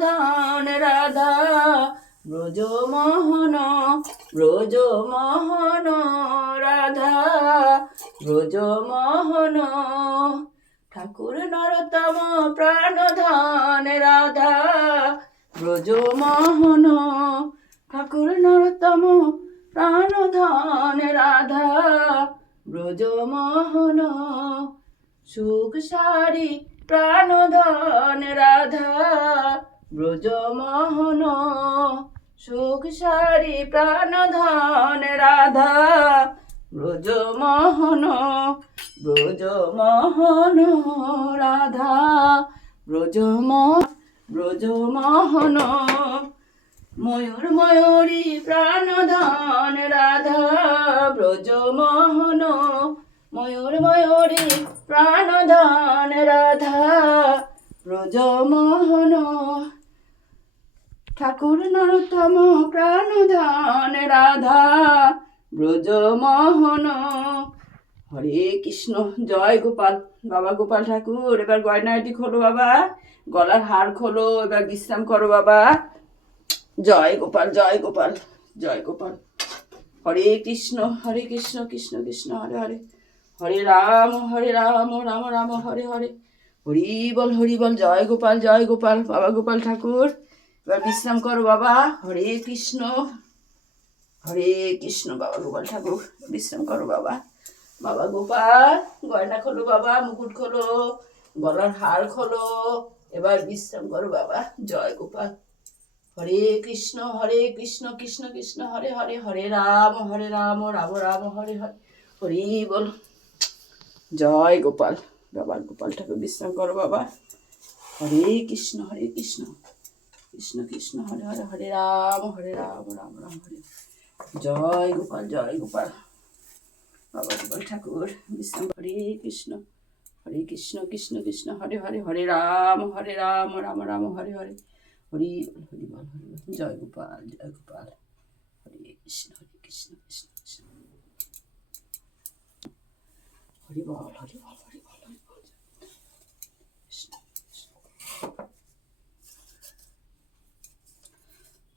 প্রাণধন রাধা ব্রজমোহন ব্রজমোহন রাধা ব্রজমোহন ঠাকুর নরোত্তম প্রাণধন রাধা ব্রজমোহন ঠাকুর নরোত্তম প্রাণধন রাধা ব্রজমোহন সুখ সারি প্রাণধন রাধা ব্রজমোহন সুখ সারি প্রাণধন রাধা ব্রজমোহন ব্রজমোহন রাধা ব্রজমোহন ময়ূর ময়ূরী প্রাণধন রাধা ব্রজমোহন ময়ূর ময়ূরী প্রাণধন রাধা ব্রজমোহন ঠাকুর নরোত্তম প্রাণধন রাধা ব্রজমোহন হরে কৃষ্ণ। জয় গোপাল। বাবা গোপাল ঠাকুর এবার গয়নাটি খোলো বাবা, গলার হার খোলো, এবার বিশ্রাম করো বাবা। জয় গোপাল জয় গোপাল জয় গোপাল। হরে কৃষ্ণ কৃষ্ণ কৃষ্ণ হরে হরে, হরে রাম রাম রাম হরে হরে, হরি বল। জয় গোপাল বাবা গোপাল ঠাকুর এবার বিশ্রাম করো বাবা। হরে কৃষ্ণ বাবা গোপাল ঠাকুর বিশ্রাম করো বাবা। বাবা গোপাল গয়না খোলো বাবা, মুকুট খোলো, গলার হার খোলো, এবার বিশ্রাম করো বাবা। জয় গোপাল। হরে কৃষ্ণ কৃষ্ণ কৃষ্ণ হরে হরে, হরে রাম রাম রাম হরে হরে, হরি বল। জয় গোপাল। বাবা গোপাল ঠাকুর বিশ্রাম করো বাবা। হরে কৃষ্ণ কৃষ্ণ কৃষ্ণ হরে হরে, হরে রাম রাম রাম হরে। জয় গোপাল বাবা গোপাল ঠাকুর বিশ্রাম। হরে কৃষ্ণ কৃষ্ণ কৃষ্ণ হরে হরে, হরে রাম রাম রাম হরে হরে, হরি বল। জয় গোপাল হরে কৃষ্ণ কৃষ্ণ কৃষ্ণ হরি বল হরি বল হরি বল হরি বল।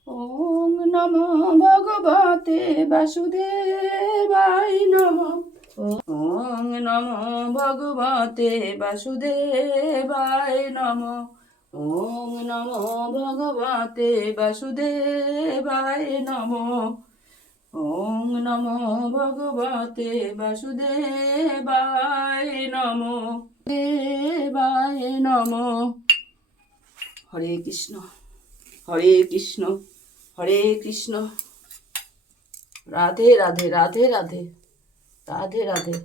ওং নমো ভগবতে বাসুদেবায় নমঃ। ওং নমো ভগবতে বাসুদেবায় নমঃ। ওং নমো ভগবতে বাসুদেবায় নমঃ। ওং নমো ভগবতে বাসুদেবায় নমঃ। দেবায় নমঃ। হরে কৃষ্ণ হরে কৃষ্ণ। রাধে রাধে রাধে রাধে রাধে রাধে।